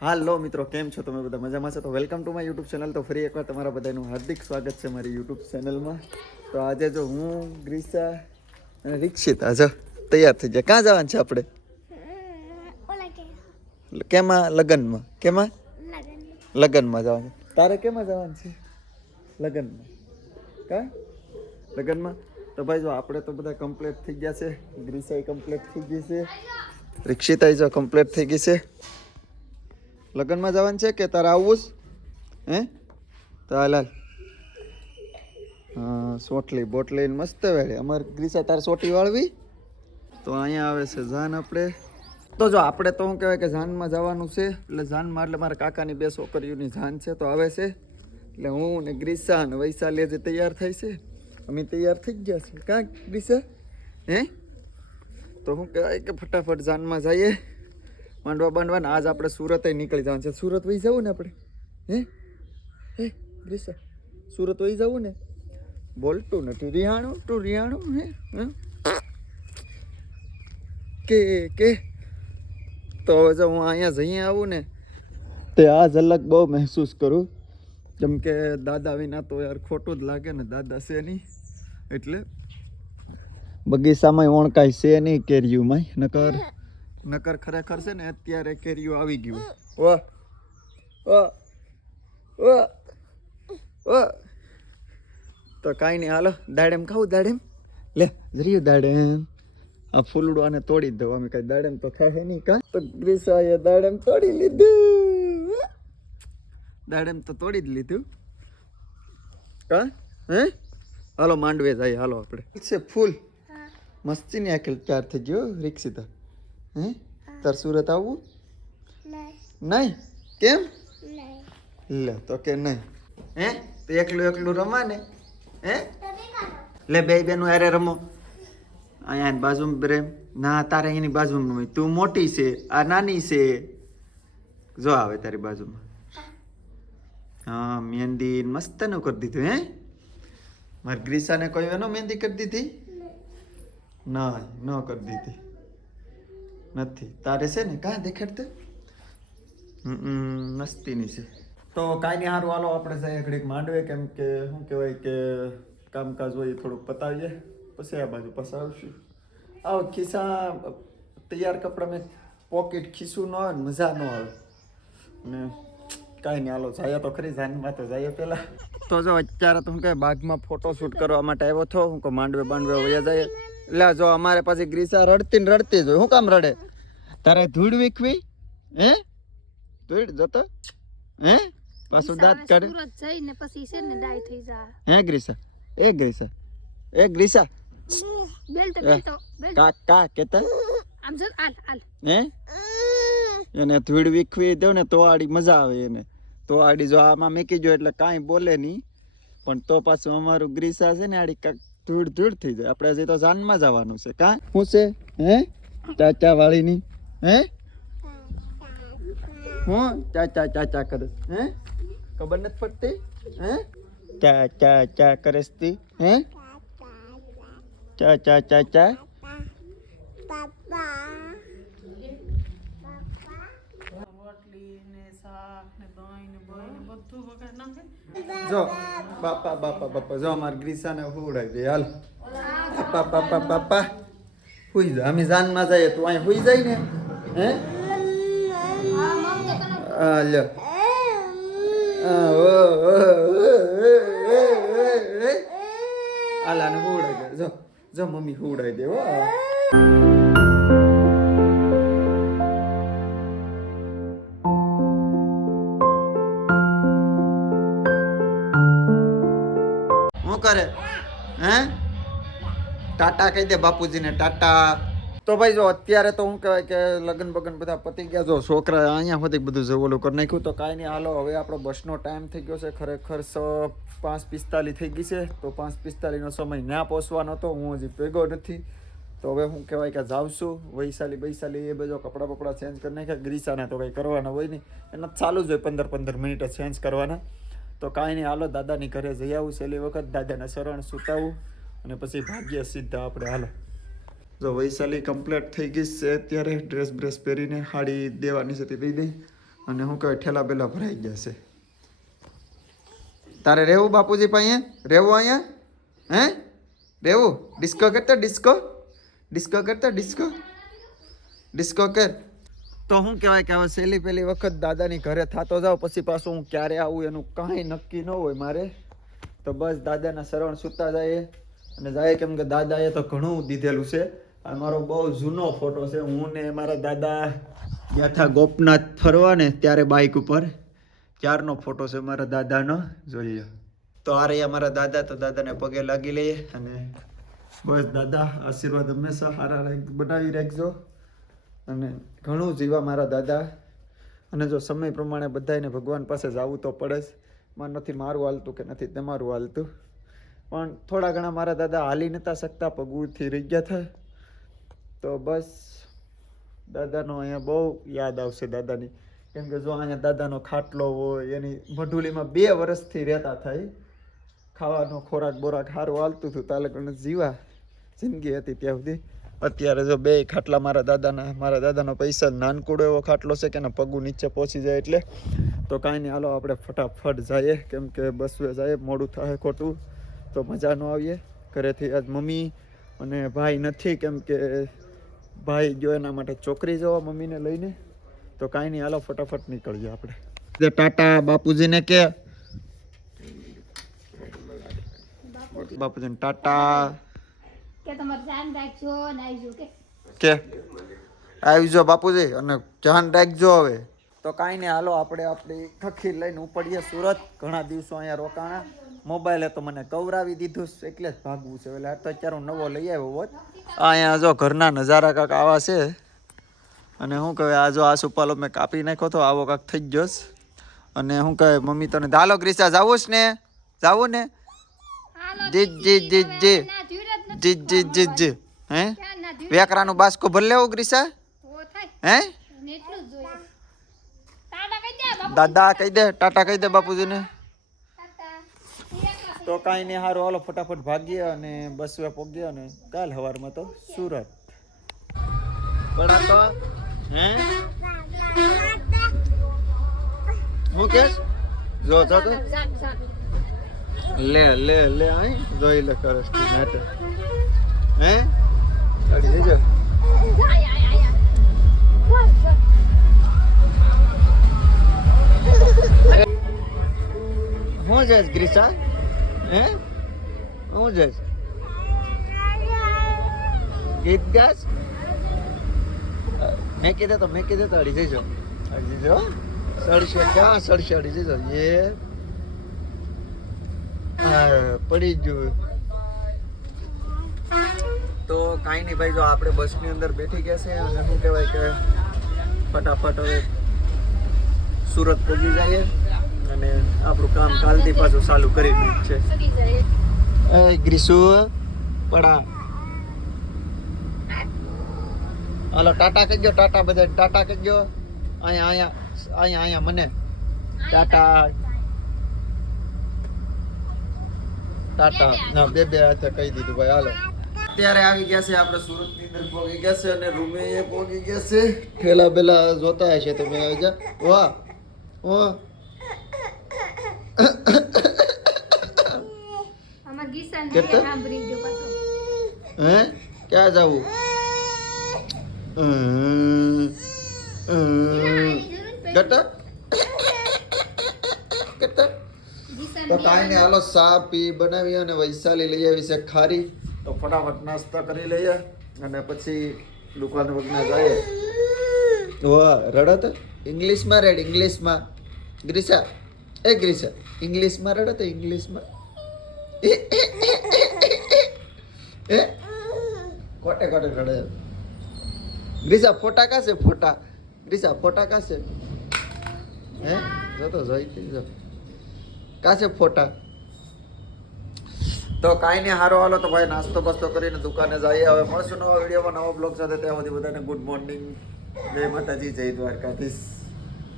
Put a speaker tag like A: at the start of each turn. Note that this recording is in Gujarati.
A: હાલો મિત્રો કેમ છો તમે બધા? મજામાં છો? તો welcome to my YouTube channel તો ફરી એકવાર તમારા બધાનું હાર્દિક સ્વાગત છે મારી યુટ્યુબ ચેનલમાં તો આજે જો હું ગ્રીસા અને રીક્ષિત આજે તૈયાર થઈ જાય ક્યાં જવાનું છે આપણે? કેમાં? લગ્નમાં. કેમાં? લગ્નમાં. જવાનું તારે કેમાં જવાનું છે? લગ્નમાં. કા? લગ્નમાં? તો ભાઈ જો આપણે તો બધા કમ્પ્લીટ થઈ ગયા છે. ગ્રીસાઈ કમ્પ્લીટ થઈ ગઈ છે. રીક્ષિતાઈ જો કમ્પ્લીટ થઈ ગઈ છે. લગ્નમાં જવાનું છે કે તારે આવવું જ? હે? હા, સોટલી બોટલી મસ્ત વેળે. અમારે ગ્રીસા તારે સોટી વાળવી? તો અહીંયા આવે છે જાન આપણે. તો જો, આપણે તો શું કહેવાય કે જાનમાં જવાનું છે, એટલે જાનમાં એટલે મારા કાકાની બે છોકરીઓની જાન છે, તો આવે છે. એટલે હું ને ગ્રીસા અને વૈશાલી જે તૈયાર થઈ છે. અમે તૈયાર થઈ ગયા છે કાં ગ્રીસા? હે? તો શું કહેવાય કે ફટાફટ જાનમાં જઈએ. માંડવા બાંડવા ને આજ આપણે સુરત નીકળી જવાનું છે. સુરત વહી જવું ને આપણે? હે? હે ગ્રીસા સુરત વહી જવું ને? બોલતું નથી. રિહાણું, તું રિહાણું, હે? કે કે? તો હવે જો હું અહીંયા જઈએ આવું ને, તે આ ઝલક બહુ મહેસૂસ કરું. કેમ કે દાદા વિના તો યાર ખોટું જ લાગે ને, દાદા છે નહીં. એટલે બગીચામાં ઓણકાય છે નહીં કેરીયુંમાં નકર નકર ખરેખર છે ને અત્યારે કેરીઓ આવી ગયું. ઓ ઓ ઓ ઓ તો કાંઈ નહીં હાલો દાડેમ ખાવું દાડેમ? લે જરીયું દાડેમ. આ ફૂલડું આને તોડી દઉં. અમે કઈ દાડેમ તો થાય નહીં કા? તો ગ્રીસાએ દાડેમ તોડી લીધું. દાડેમ તો તોડી જ લીધું. કા? હે? હાલો માંડવે જાય હાલો આપણે. છે ફૂલ. મસ્તી ની આખેલ તૈયાર થઈ ગયો રીક્ષિતા હે? તાર સુરત આવવું?
B: નહીં.
A: કેમ? લે તો કે નહીં. હે? તો એકલું એકલું રમા ને? હે? લે બે બેનું અરે રમો. અહીંયા બાજુમાં પ્રેમ ના તારે એની બાજુમાં નહીં તું મોટી છે આ નાની છે. જો આવે તારી બાજુમાં. હા. મહેંદી મસ્તનું કરી દીધું હે? મારી ગ્રીસાને કોઈ એનો મહેંદી કરી દીધી? ના ન કરી દીધી. નથી. તારે છે ને કાં દેખાડતે? મસ્તીની છે. તો કાંઈ નહીં સારું હાલો, આપણે જઈએ ઘડીક માંડવે. કેમ કે, શું કહેવાય કે, કામકાજ હોય એ થોડુંક પતાવીએ. પછી આ બાજુ પાછા આવશું. આવો, ખિસ્સા, તૈયાર કપડાં પોકેટ ખીસું ન આવે મજા ન આવે. ને કાંઈ નહીં, હાલો, જાય તો ખરી જાનમાં તો જઈએ પહેલાં. તો જો, અત્યારે તો હું કહે બાગમાં ફોટો શૂટ કરવા માટે આવ્યો હતો હું કહું માંડવે બાંડવે વયા જાય એટલે જો અમારે પાછી ગ્રીસા રડતી ને રડતી જ હોય. શું કામ રડે? તારે ધૂળ વીખવી? હે? ધૂળ જોતો? હે? પાછું દાંત કાઢે?
B: સુરત જઈને પછી છે ને ડાય થઈ જા.
A: હે ગ્રીસા? એ ગ્રીસા. એ ગ્રીસા.
B: બેલ તો
A: એ.
B: બેલ તો બેલ
A: કા કા કેતા?
B: આમ જો આલ આલ.
A: હે? એને ધૂળ વીખવી દો ને તો આડી મજા આવે એને. તો આડી જો આમાં મેકી જો એટલે કાંઈ બોલે નહીં. પણ તો પાછું અમારું ગ્રીસા છે ને આડી કાંક ધૂળ ધૂળ થઈ જાય. આપણે હજી તો જાનમાં જવાનું છે. કા? શું છે? હે? ચાચા વાળીની હે? હું? ચાચા ચાચા કરે હે? ખબર નથી પડતી? હે? ચા ચા ચા કરે તી. હે? ચા ચા ચા ચા જો બાપા બાપા બાપા જો અમાર ગ્રીસાને હુવડાવી દે હાલ. બાપા બાપા બાપા. હુઈ જા અમે જાનમાં જઈએ તું અહીં હુઈ જાય ને હે? લ્યો. આ, ઓ, ઓ, ઓ, ઓ, ઓ, ઓ, ઓ. હાલ આને હુવડાવી દે જો જો મમ્મી હુવડાવી દે હો. કરે. હે? ટાટા કહી દે બાપુજીને, ટાટા. તો ભાઈ જો, અત્યારે તો હું કહેવાય કે લગ્ન બગન બધા પતી ગયા. જો, છોકરા અહીંયા સુધી બધું જો કરી નાખ્યું. તો કાંઈ નહીં, હાલો, હવે આપણો બસનો ટાઈમ થઈ ગયો છે. ખરેખર સ પાંચ પિસ્તાલીસ થઈ ગઈ છે. તો પાંચ પિસ્તાલીસનો સમય ના પહોંચવાનો હતો. હું હજી ભેગો નથી. તો હવે હું કહેવાય કે જાવશું. વૈશાલી વૈશાલી એ બધો કપડાં બપડા ચેન્જ કરી નાખ્યા. ગ્રીસાના તો કંઈ કરવાના હોય નહીં. એના ચાલુ જ હોય, પંદર પંદર મિનિટ ચેન્જ કરવાના. તો કાંઈ નહીં, હાલો, દાદાની ઘરે જઈ આવું છેલ્લી વખત, દાદાને શરણ સુતાવું અને પછી ભાગ્ય સીધા આપણે, હાલો. જો વૈશાલી કમ્પ્લીટ થઈ ગઈ છે અત્યારે ડ્રેસ બ્રેસ પહેરીને હાડી દેવાની છે તે દઈ દઈ અને હું કહે, ઠેલા બેલા ભરાઈ ગયા છે. તારે રહેવું, બાપુજી પાસે? રહેવું અહીંયા? હે? રહેવું? ડિસ્કો કરતા ડિસ્કો ડિસ્કો કરતા ડિસ્કો ડિસ્કો કર. તો શું કહેવાય કે હવે સહેલી પહેલી વખત દાદાની ઘરે થતો જાઉં, પછી પાછું હું ક્યારે આવું એનું કાંઈ નક્કી ન હોય મારે. તો બસ દાદાના શરણ સૂતા જાય અને જાય કેમ કે દાદાએ તો ઘણું દીધેલું છે. આ મારો બહુ જૂનો ફોટો છે. હું ને મારા દાદા ગયા ગોપનાથ ફરવા ને ત્યારે બાઇક ઉપર. ક્યારનો ફોટો છે મારા દાદાનો? જોઈ લો તો આ રહ્યા મારા દાદા, તો દાદાને પગે લાગી લઈએ અને બસ દાદા, આશીર્વાદ હંમેશા સારા બનાવી રાખજો. અને ઘણું જીવા મારા દાદા. અને જો સમય પ્રમાણે બધાને ભગવાન પાસે જવું તો પડે જ. માં નથી મારું હાલતું કે નથી તમારું હાલતું. પણ થોડા ઘણા મારા દાદા હાલી નતા શકતા, પગુથી રહી ગયા હતા. તો બસ દાદાનો અહીંયા બહુ યાદ આવશે દાદાની. કેમ કે જો અહીંયા દાદાનો ખાટલો હોય, એની મઢુલીમાં બે વર્ષથી રહેતા થાય. ખાવાનો ખોરાક બોરાક સારું હાલતું હતું તાલે જીવા. જિંદગી હતી ત્યાં સુધી. અત્યારે જો બે ખાટલા મારા દાદાના, મારા દાદાનો પૈસા નાનકુડો એવો ખાટલો છે કે પગું નીચે પહોંચી જાય એટલે. તો કાંઈ નહીં, હાલો આપણે ફટાફટ જઈએ. કેમ કે બસવે જઈએ મોડું થાય ખોટું. તો મજા ન આવીએ. ઘરેથી આજ મમ્મી અને ભાઈ નથી, કેમ કે ભાઈ ગયો એના માટે છોકરી જવા મમ્મીને લઈને. તો કાંઈ નહીં, હાલો ફટાફટ નીકળીએ આપણે. ટાટા બાપુજીને કે. બાપુજીને ટાટા.
B: કે તમારે ધ્યાન રાખજો ને આવજો કે
A: કે? આવી જાઓ બાપુજી અને ધ્યાન રાખજો હવે. તો કાંઈ નહીં હાલો આપણે આપણી ખખી લઈને ઉપડીએ સુરત. ઘણા દિવસો અહીંયા રોકાણા. મોબાઈલે તો મને કવરાવી દીધું છે, એટલે જ ભાગવું છે. એટલે આ તો અત્યારે હું નવો લઈ આવ્યો હોત. અહીંયા જો ઘરના નજારા કાંક આવા છે. અને શું કહે આ જો આ સુપાલો મેં કાપી નાખ્યો તો આવો કાંક થઈ ગયો અને શું કહે મમ્મી તને દાલો ગ્રીસા જાવું છે ને? જાવું ને?
B: હાલો
A: જી જી જી જી જી જી જી જી. હે?
B: વ્યાકરાનું
A: વેકરાનું બાસ્કો ભર લેવો ગ્રીસા? હે? દાદા કહી દે ટાટા કહી દે બાપુજીને. તો કાંઈ નહીં સારું હાલો ફટાફટ ભાગીએ અને બસવે પહોંચીએ અને કાલ સવારમાં તો સુરત. પડાતો હે? હું કેસ? જો જો તો. લે લે લે આઈ જોઈ લે કરસ તું નાટક. હે? ગાડી
B: જજો
A: હું જઈશ ગ્રીસા? હે? હું જઈશ? ગીત ગાસ મેં કીધે તો મેં કીધે તો અડી જઈજો અડી જઈજો સડશે ક્યાં સડશે અડી જઈજો એ હા, પડી ગયું તો કાંઈ નહીં ભાઈ, જો આપણે બસની અંદર બેઠી ગયા છે અને શું કહેવાય કે ફટાફટ હવે સુરત પહોંચી જઈએ અને આપણું કામ કાલથી પાછું ચાલુ કરી દીધું છે એ ગ્રીસુ, પડા. હાલો, ટાટા કહેજો, ટાટા બધા ટાટા કહેજો. અહીંયા અહીંયા અહીંયા અહીંયા મને. ટાટા. ટાટા. ના બે બે હાથે કહી દીધું ભાઈ હાલો. અત્યારે આવી ગયા છે આપણે સુરતની અંદર પહોંચી ગયા છે અને રૂમે એ પહોંચી ગયા છે. ઠેલા બેલા જોતા હશે તમે આવી જા. વાહ વાહ. હે? ક્યાં જવું ગટા
B: ગીસા
A: તો કાંઈ નહીં હાલો ચા પી બનાવી અને વૈશાલી લઈ આવી છે ખારી. તો ફટાફટ નાસ્તા કરી લઈએ અને પછી દુકાન વગના જઈએ. વાહ રડત? ઇંગ્લિશમાં રેડ ઇંગ્લિશમાં. ગ્રીસા? એ ગ્રીસા. ઇંગ્લિશમાં રડત ઇંગ્લિશમાં. એ કોટે કોટે રડે. ગ્રીસા ફોટા કા છે ફોટા? ગ્રીસા ફોટા કાશે હે? જો તો જોઈ જો કા છે ફોટા? તો કાંઈ નહીં, હારો હાલો તો ભાઈ નાસ્તો બાસ્તો કરીને દુકાને જઈએ. હવે મળશું નવા વિડીયોમાં નવા બ્લોગ સાથે. ત્યાં સુધી બધાને ગુડ મોર્નિંગ જય માતાજી, જય દ્વારકાધીશ.